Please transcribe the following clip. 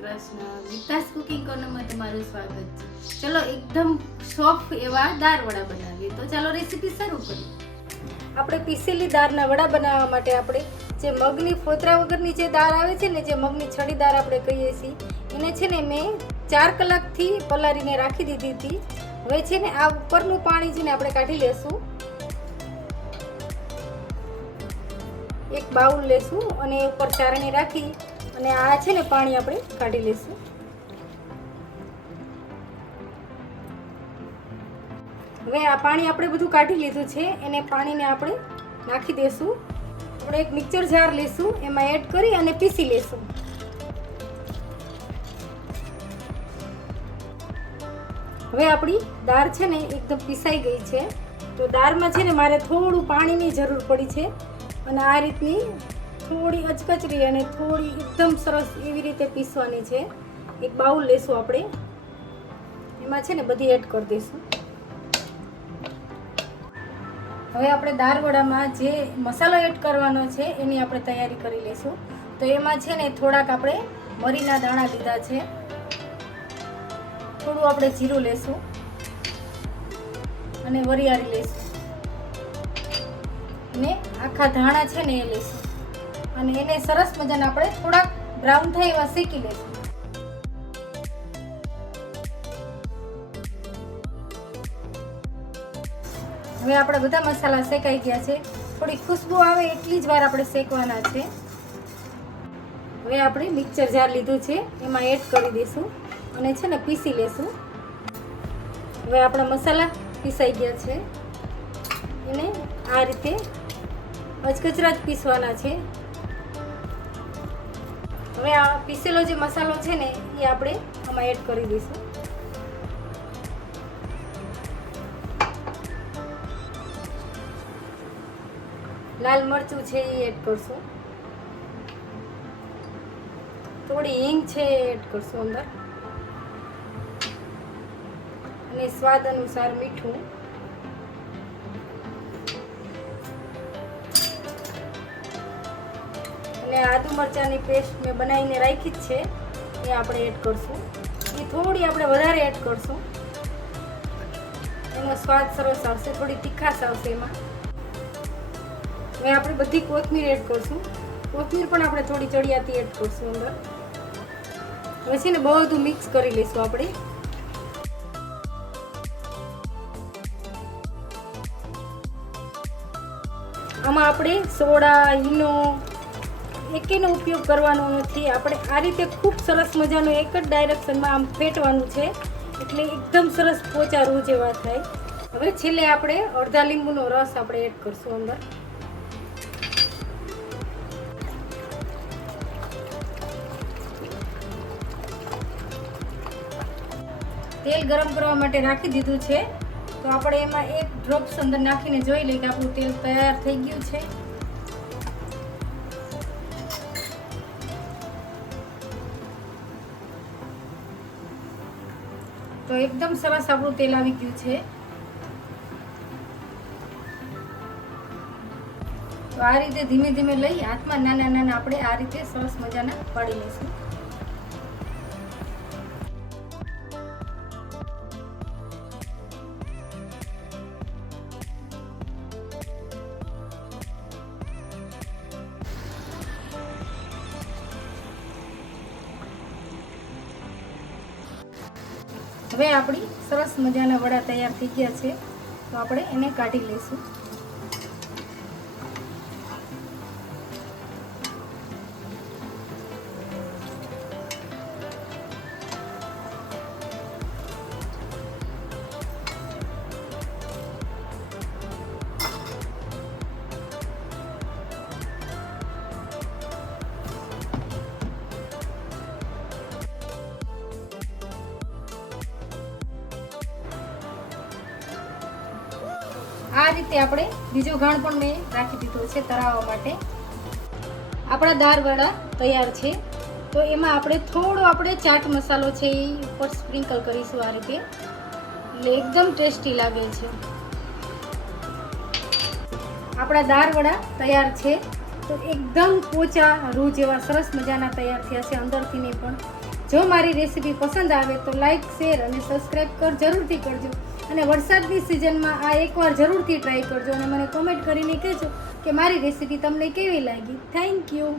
Krishna. Geeta's cooking કોર્નરમાં તમારું સ્વાગત છે. ચલો, એકદમ સોફ્ટ એવા દાળ વડા બનાવીએ. તો ચાલો, રેસીપી શરૂ કરીએ. આપણે પીસેલી દાળના વડા બનાવવા માટે આપણે જે મગની ફોતરા વગરની જે દાળ આવે છે ને, જે મગની છડી દાળ આપણે કહીએ છીએ, એને છે ને મેં ચાર કલાકથી પલાળીને રાખી દીધી હતી. હવે છે ને આ ઉપરનું પાણી છે ને આપણે કાઢી લેશું. એક બાઉલ લેશું અને ઉપર ચારણી રાખી અને આ છે ને પાણી આપણે કાઢી લઈશું. હવે આ પાણી આપણે બધું કાઢી લીધું છે, એને પાણીને આપણે નાખી દેશું. આપણે એક મિક્સર જાર લઈશું, એમાં એડ કરી અને પીસી લેશું હવે આપણી દાળ છે ને એકદમ પીસાઈ ગઈ છે. તો દાળમાં છે ને મારે થોડું પાણીની જરૂર પડી છે. અને આ રીતની થોડી અચકચરી અને થોડી એકદમ સરસ એવી રીતે પીસવાની છે. એક બાઉલ લેશું આપણે. એમાં છે ને બધી એડ કરી દઈશું. હવે આપણે દાળ વડામાં જે મસાલો એડ કરવાનો છે એની આપણે તૈયારી કરી લઈશું. તો એમાં છે ને થોડાક આપણે મરીના દાણા લીધા છે. થોડું આપણે જીરું લેશું. અને વરિયાળી લઈશું ને આખા ધાણા છે ને એ લેશું. અને એને સરસ મજાના આપણે થોડાક બ્રાઉન થાય એવા શેકી લેશું હવે આપણે બધા મસાલા શેકાઈ ગયા છે. થોડી ખુશ્બુ આવે એટલી જ વાર આપણે શેકવાના છે. હવે આપણે મિક્સર જાર લીધું છે, એમાં એડ કરી દઈશું અને છે ને પીસી લેશું. હવે આપણા મસાલા પીસાઈ ગયા છે. એને આ રીતે અચકચરા જ પીસવાના છે. હવે આ પીસેલો જે મસાલો છે ને, એ આપણે આમાં એડ કરી દઈશું. લાલ મરચું છે એ એડ કરશું. થોડી હિંગ છે એ એડ કરશું અંદર. અને સ્વાદ અનુસાર મીઠું. અને આદુ મરચાંની પેસ્ટ મેં બનાવીને રાખી જ છે. એ આપણે એડ કરશું. એ થોડી આપણે વધારે એડ કરશું. એનો સ્વાદ સરસ આવશે, થોડી તીખાશ આવશે એમાં. હવે આપણે બધી કોથમીર એડ કરશું. કોથમીર પણ આપણે થોડી ચડિયાતી એડ કરશું અંદર. હવે છે ને બધું મિક્સ કરી લઈશું આપણે. આમાં આપણે સોડા ઈનો એકેનો ઉપયોગ કરવાનો નથી. આપણે આ રીતે ખૂબ સરસ મજાનું એક જ ડાયરેક્શનમાં આમ ફેટવાનું છે. એટલે એકદમ સરસ પોચા રૂ જેવા થાય. હવે છેલ્લે આપણે અડધા લીંબુનો રસ આપણે એડ કરશું અંદર. તેલ ગરમ કરવા માટે રાખી દીધું છે. તો આપણે એમાં એક ડ્રોપ્સ અંદર નાખીને જોઈ લઈએ કે આપણું તેલ તૈયાર થઈ ગયું છે. તો એકદમ સરસ આપણું તેલ આવી ગયું છે. તો આ રીતે ધીમે ધીમે લઈ, હાથમાં નાના નાના આપણે આ રીતે સરસ મજાના પાડી લઈશું. હવે આપણી સરસ મજાના વડા તૈયાર થઈ ગયા છે. તો આપણે એને કાઢી લઈશું. આ રીતે આપણે બીજો ગાણ પણ મેં રાખી દીધો છે તરાવવા માટે. આપણા દાળ વડા તૈયાર છે. તો એમાં આપણે થોડો આપણે ચાટ મસાલો છે એ ઉપર સ્પ્રિંકલ કરીશું આ રીતે. એટલે એકદમ ટેસ્ટી લાગે છે. આપણા દાળ વડા તૈયાર છે. તો એકદમ પોચા રૂ જેવા સરસ મજાના તૈયાર થયા છે અંદરથી નહીં પણ. જો મારી રેસીપી પસંદ આવે તો લાઈક, શેર અને સબસ્ક્રાઈબ કર જરૂરથી કરજો. અને વરસાદની સિઝનમાં આ એકવાર જરૂરથી ટ્રાય કરજો અને મને કોમેન્ટ કરીને કહેજો કે મારી રેસીપી તમને કેવી લાગી. Thank you